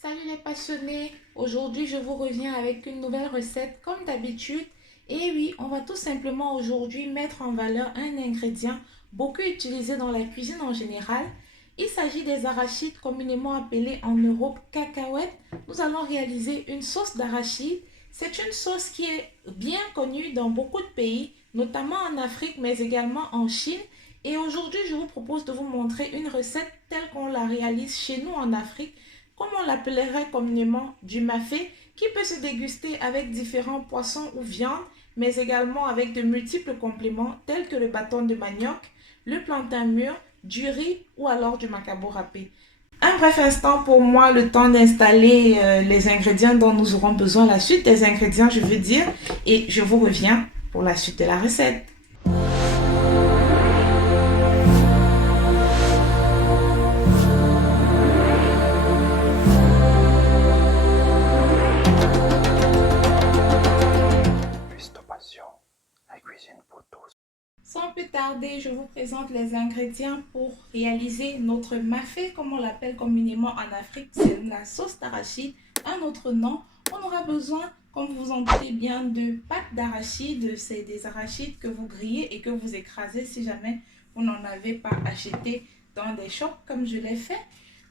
Salut les passionnés, aujourd'hui je vous reviens avec une nouvelle recette comme d'habitude. Et oui, on va tout simplement aujourd'hui mettre en valeur un ingrédient beaucoup utilisé dans la cuisine en général. Il s'agit des arachides communément appelés en Europe cacahuètes. Nous allons réaliser une sauce d'arachide. C'est une sauce qui est bien connue dans beaucoup de pays, notamment en Afrique mais également en Chine. Et aujourd'hui je vous propose de vous montrer une recette telle qu'on la réalise chez nous en Afrique, comme on l'appellerait communément du mafé, qui peut se déguster avec différents poissons ou viandes, mais également avec de multiples compléments tels que le bâton de manioc, le plantain mûr, du riz ou alors du macabo râpé. Un bref instant pour moi, le temps d'installer les ingrédients dont nous aurons besoin, la suite des ingrédients je veux dire, et je vous reviens pour la suite de la recette. Plus de passion, la cuisine pour tous. Sans plus tarder, je vous présente les ingrédients pour réaliser notre mafé, comme on l'appelle communément en Afrique. C'est la sauce d'arachide, un autre nom. On aura besoin, comme vous en doutez bien, de pâte d'arachide. C'est des arachides que vous grillez et que vous écrasez si jamais vous n'en avez pas acheté dans des shops comme je l'ai fait.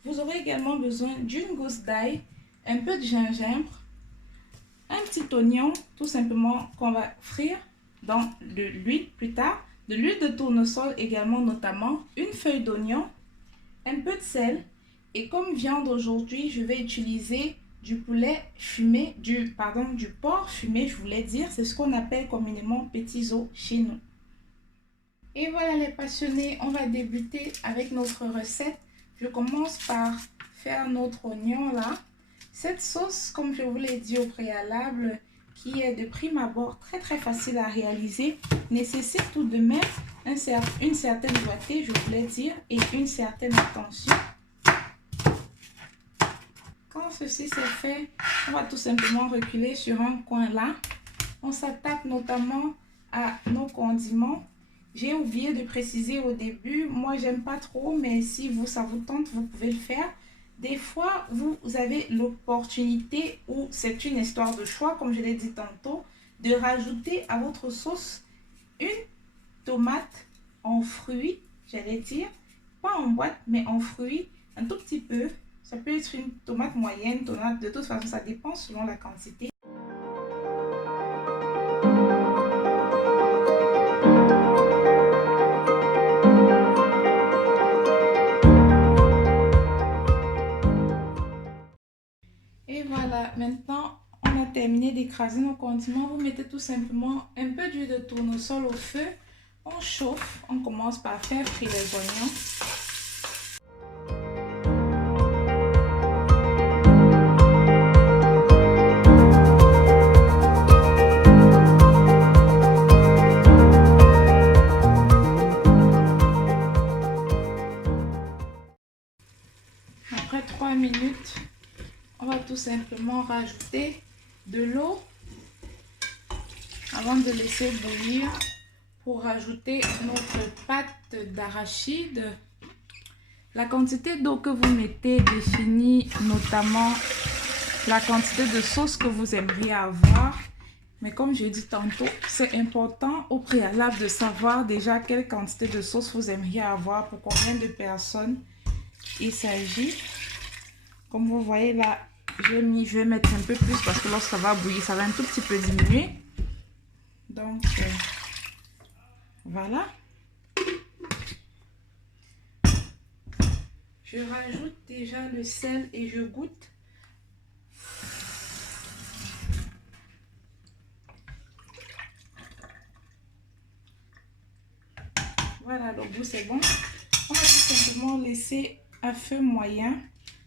Vous aurez également besoin d'une gousse d'ail, un peu de gingembre, un petit oignon, tout simplement qu'on va frire dans de l'huile plus tard, de l'huile de tournesol également notamment, une feuille d'oignon, un peu de sel et comme viande aujourd'hui, je vais utiliser du poulet fumé, du porc fumé, je voulais dire, c'est ce qu'on appelle communément petits os chez nous. Et voilà les passionnés, on va débuter avec notre recette. Je commence par faire notre oignon là. Cette sauce, comme je vous l'ai dit au préalable, qui est de prime abord très facile à réaliser, nécessite tout de même une certaine doigté, je voulais dire, et une certaine attention. Quand ceci c'est fait, on va tout simplement reculer sur un coin là. On s'attaque notamment à nos condiments. J'ai oublié de préciser au début, moi j'aime pas trop, mais si ça vous tente, vous pouvez le faire. Des fois, vous avez l'opportunité, ou c'est une histoire de choix, comme je l'ai dit tantôt, de rajouter à votre sauce une tomate en fruits, j'allais dire, pas en boîte, mais en fruits, un tout petit peu. Ça peut être une tomate moyenne, tomate, de toute façon, ça dépend selon la quantité. Et voilà, maintenant on a terminé d'écraser nos condiments. Vous mettez tout simplement un peu d'huile de tournesol au feu. On chauffe, on commence par faire frire les oignons. Après 3 minutes, on va tout simplement rajouter de l'eau avant de laisser bouillir pour rajouter notre pâte d'arachide. La quantité d'eau que vous mettez définit notamment la quantité de sauce que vous aimeriez avoir. Mais comme je dit tantôt, c'est important au préalable de savoir déjà quelle quantité de sauce vous aimeriez avoir, pour combien de personnes il s'agit. Comme vous voyez là, je vais mettre un peu plus parce que lorsque ça va bouillir, ça va un tout petit peu diminuer. Donc, voilà. Je rajoute déjà le sel et je goûte. Voilà, le goût c'est bon. On va tout simplement laisser à feu moyen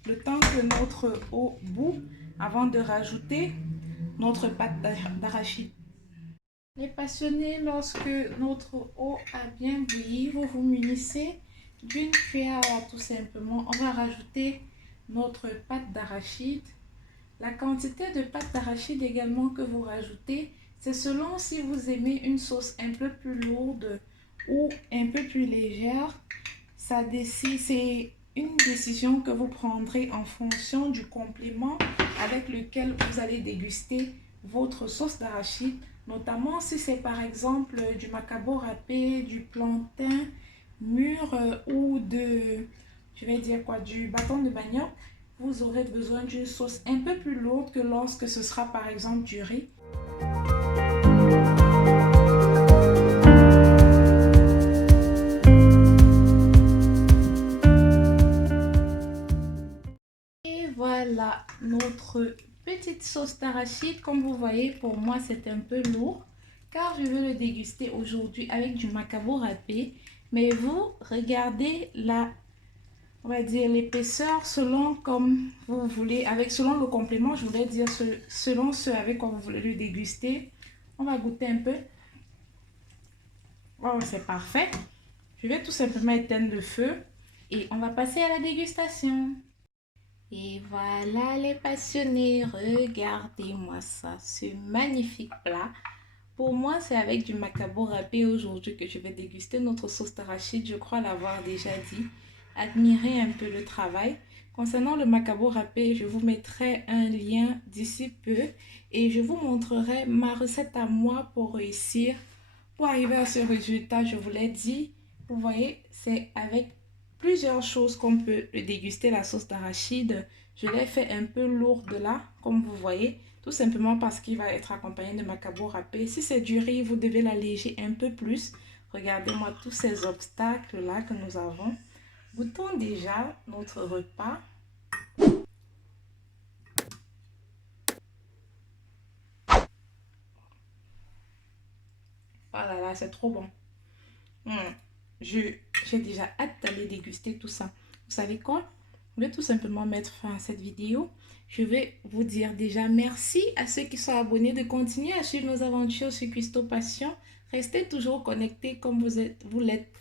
le temps que notre eau bout avant de rajouter notre pâte d'arachide. Les passionnés, lorsque notre eau a bien bouilli, vous vous munissez d'une cuillère là, tout simplement. On va rajouter notre pâte d'arachide. La quantité de pâte d'arachide également que vous rajoutez, c'est selon si vous aimez une sauce un peu plus lourde ou un peu plus légère. Ça décide, c'est une décision que vous prendrez en fonction du complément avec lequel vous allez déguster votre sauce d'arachide, notamment si c'est par exemple du macabo râpé, du plantain mûr ou je vais dire quoi, du bâton de manioc. Vous aurez besoin d'une sauce un peu plus lourde que lorsque ce sera par exemple du riz. Et voilà notre petite sauce d'arachide. Comme vous voyez, pour moi c'est un peu lourd car je veux le déguster aujourd'hui avec du macabo râpé. Mais vous regardez on va dire l'épaisseur selon comme vous voulez, selon le complément, je voudrais dire selon ce avec quoi vous voulez le déguster. On va goûter un peu. Oh, c'est parfait. Je vais tout simplement éteindre le feu et on va passer à la dégustation. Et voilà les passionnés, regardez-moi ça, ce magnifique plat. Pour moi, c'est avec du macabo râpé aujourd'hui que je vais déguster notre sauce d'arachide. Je crois l'avoir déjà dit. Admirez un peu le travail. Concernant le macabo râpé, je vous mettrai un lien d'ici peu et je vous montrerai ma recette à moi pour réussir. Pour arriver à ce résultat, je vous l'ai dit, vous voyez, c'est avec plusieurs choses qu'on peut déguster la sauce d'arachide. Je l'ai fait un peu lourde là, comme vous voyez. Tout simplement parce qu'il va être accompagné de macabo râpé. Si c'est du riz, vous devez l'alléger un peu plus. Regardez-moi tous ces obstacles-là que nous avons. Goûtons déjà notre repas. Oh là là, c'est trop bon. J'ai déjà hâte d'aller déguster tout ça. Vous savez quoi? Je vais tout simplement mettre fin à cette vidéo. Je vais vous dire déjà merci à ceux qui sont abonnés de continuer à suivre nos aventures sur Cuistot Passion. Restez toujours connectés comme vous l'êtes.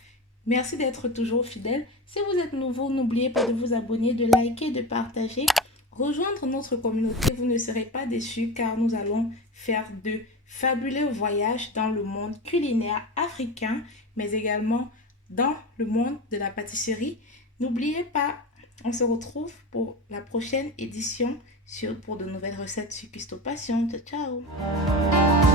Merci d'être toujours fidèles. Si vous êtes nouveau, n'oubliez pas de vous abonner, de liker, de partager. Rejoindre notre communauté, vous ne serez pas déçus car nous allons faire de fabuleux voyages dans le monde culinaire africain, mais également dans le monde de la pâtisserie. N'oubliez pas, on se retrouve pour la prochaine édition pour de nouvelles recettes sur Cuistot Passion. Ciao, ciao!